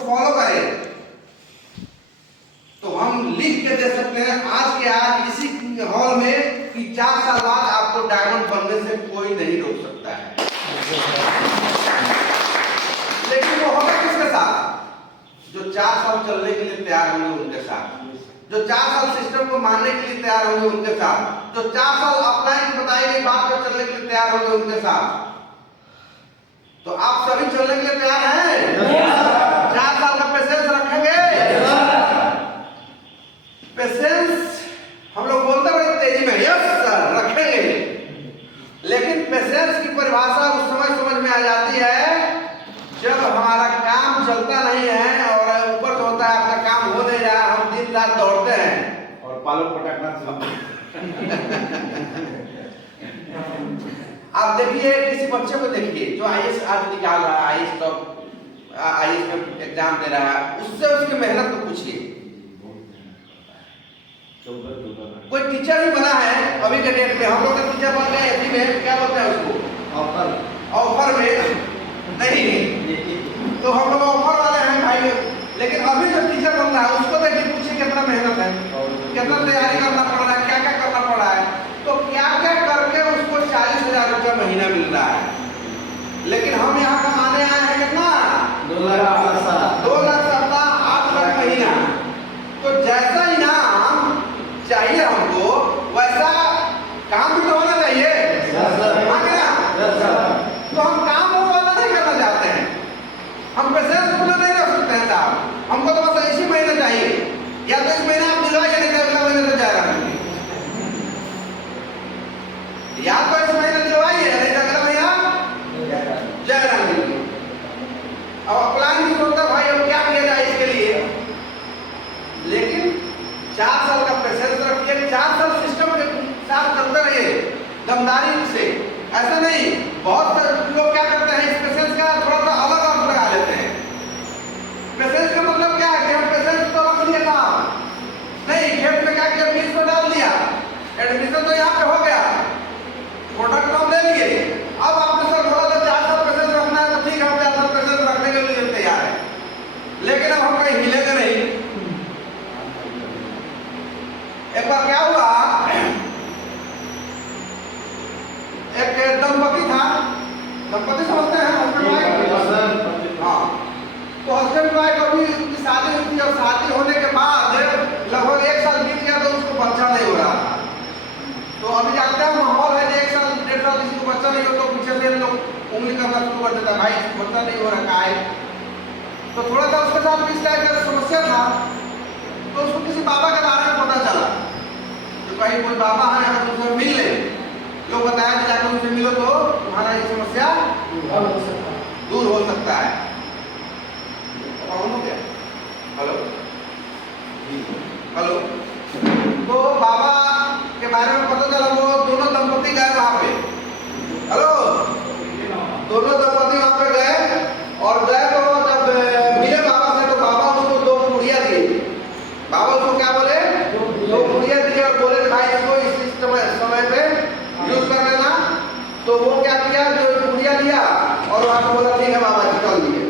Follow करें तो हम लिख के दे सकते हैं आज के आज इसी हॉल में कि 4 साल बाद आपको डायमंड बनने से कोई नहीं रोक सकता है। लेकिन वो होगा किसके साथ? जो 4 साल चलने के लिए तैयार होंगे उनके साथ, जो 4 साल सिस्टम को मानने के लिए तैयार होंगे उनके साथ, जो 4 साल अप्लाई की बताई गई बात पर चलने के लिए तैयार होंगे उनके साथ। तो आप सभी चलने के लिए तैयार हैं? 4 साल का पेशेंस रखेंगे? पेशेंस हम लोग बोलते बड़े तेजी में यस सर रखेंगे, लेकिन पेशेंस की परिभाषा उस समय समझ में आ जाती है जब हमारा काम चलता नहीं है और ऊपर तो होता है अपना काम हो नहीं रहा, हम दिन रात दौड़ते हैं और पालक पटकना आप देखिए किसी बच्चे को देखिए जो आईएएस आज निकाल रहा है, आईएएस में एग्जाम दे रहा है, उससे उसकी मेहनत को पूछिए। कोई टीचर ही बना है अभी के डेट में, हम लोग का टीचर बन गए एपी में, क्या बोलते हैं उसको ऑफर में नहीं, तो हम लोग ऑफर वाले हैं भाई। लेकिन अभी जो टीचर बन रहा है उसको देखिए, पूछिए कितना मेहनत है, कितना तैयारी करना पड़ रहा है, क्या क्या करना पड़ रहा है, तो क्या क्या करके उसको 40,000 रुपया महीना मिल रहा है। लेकिन हम यहाँ कमाने आए हैं कितना? 2 लाख 8 लाख महीना। तो जैसा इनाम चाहिए हमको वैसा काम भी तो होना चाहिए। तो हम काम वो वाला नहीं करना चाहते हैं, हम पेशेंस पूरा नहीं रख सकते हैं साहब। हमको तो बस इसी महीने चाहिए, या तो इस महीने आप दिलवाइए नहीं तो अगला महीने तो जाएगा, या तो इस महीने दिलवाइए नहीं तो अगला महीना जाएगा। अब प्लान भी सोचता भाई अब क्या किया जाए इसके लिए, लेकिन 4 साल का पेशेंस रखिए, 4 साल सिस्टम के साथ चलते रहिए दमदारी से। ऐसा नहीं, बहुत लोग क्या करते हैं इस पेशेंस का थोड़ा सा अलग अर्थ लगा लेते हैं। पेशेंस का मतलब क्या है कि हम पेशेंस तो रख लिए था नहीं, खेत में क्या किया, बीज को डाल दिया, एडमिशन तो यहाँ पे हो गया, प्रोडक्ट हम ले लिए, अब आपने सर बोला तो 4 साल पेशेंस रखना है तो ठीक है, हम 4 साल पेशेंस रखने के लिए तैयार है, लेकिन अब हम कहीं हिलेंगे नहीं। एक बार क्या हुआ, एक दंपति था, दंपति समझते हैं हस्बैंड वाइफ, हाँ, तो हस्बैंड वाइफ अभी उनकी शादी हुई थी और शादी होने के बाद लगभग 1 साल बीत गया तो उसको बच्चा नहीं हो रहा था। तो अभी जानते हैं माहौल है 1 साल 1.5 साल किसी को बच्चा नहीं हो तो पीछे से लोग उंगली करना शुरू कर देता है, भाई इसको बच्चा नहीं हो रहा है। तो थोड़ा सा उसके साथ भी इस टाइप का समस्या था, तो उसको किसी बाबा के बारे में पता चला, तो कहीं कोई बाबा है अगर तुमसे मिल ले, लोग बताया कि जाकर उनसे मिलो तो तुम्हारा ये समस्या दूर हो सकता है। कौन हो गया? हेलो हेलो, तो बाबा के बारे में पता चला, वो दोनों दंपति गए वहां पे, हेलो, दोनों दंपति वहां पे गए और गए तो जब मिले बाबा से तो बाबा उसको 2 पुड़िया दिए। बाबा उसको क्या बोले? 2 पुड़िया दिए और बोले भाई इसको इस समय पे यूज कर लेना। तो वो क्या किया, जो पुड़िया लिया और वहां पे बोला ठीक है बाबा जी चल दिए।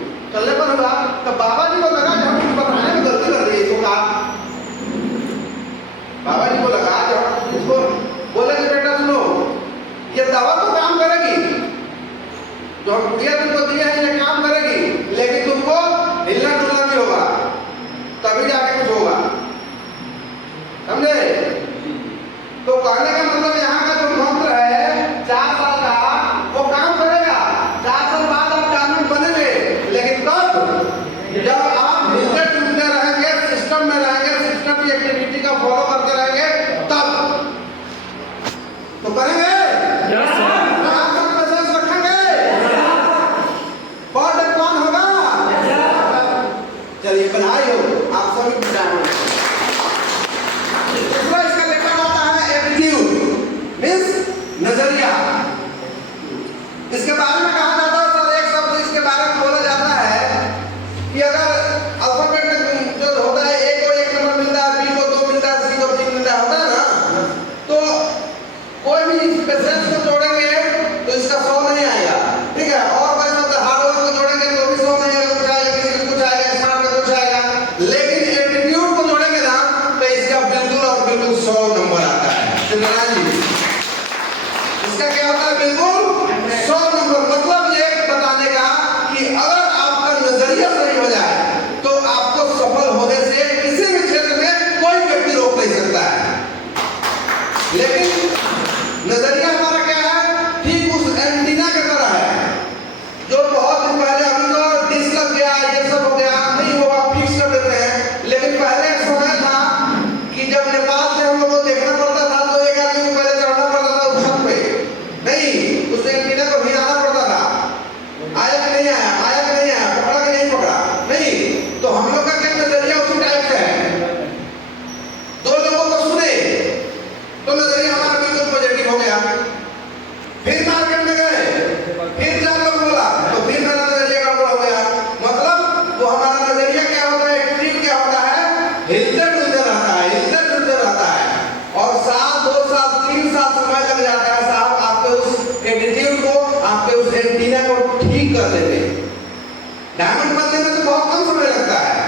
डायमंड बनने में तो बहुत कम समय लगता है,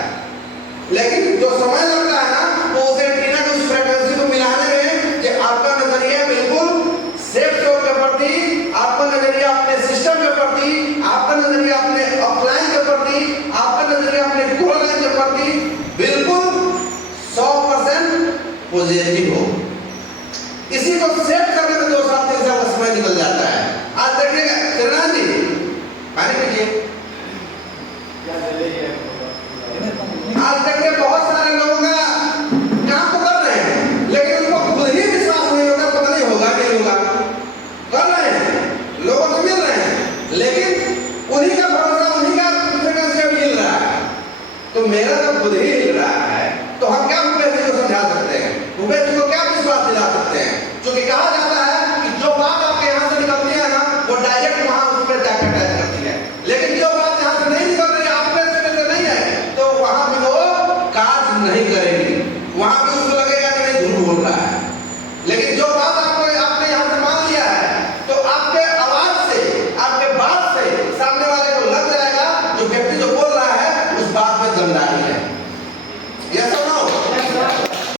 लेकिन जो समय लगता है ना वो उस एंटीना की उस फ्रीक्वेंसी को मिलाने में कि आपका नजरिया बिल्कुल सेफ जोन के प्रति, आपका नजरिया अपने सिस्टम के प्रति, आपका नजरिया अपने अपलाइन के प्रति, आपका नजरिया अपने गोल लाइन के प्रति बिल्कुल 100% पॉजिटिव हो। इसी को सेट करने में 2 साल 3 साल का समय निकल जाता है। आज देखिएगा श्रीनाथ जी पानी पीजिए। आज देखिए बहुत सारे लोगों का काम तो कर रहे हैं, लेकिन उनको खुद ही विश्वास नहीं होता, पता नहीं होगा नहीं होगा। कर रहे हैं, लोगों से मिल रहे हैं, लेकिन उन्हीं का भरोसा, उन्हीं का फ्रीक्वेंसी मिल रहा है। तो मेरा तो खुद ही हिल रहा है, तो हम क्या भूपेश जी को समझा सकते हैं? भूपेश जी को क्या विश्वास दिला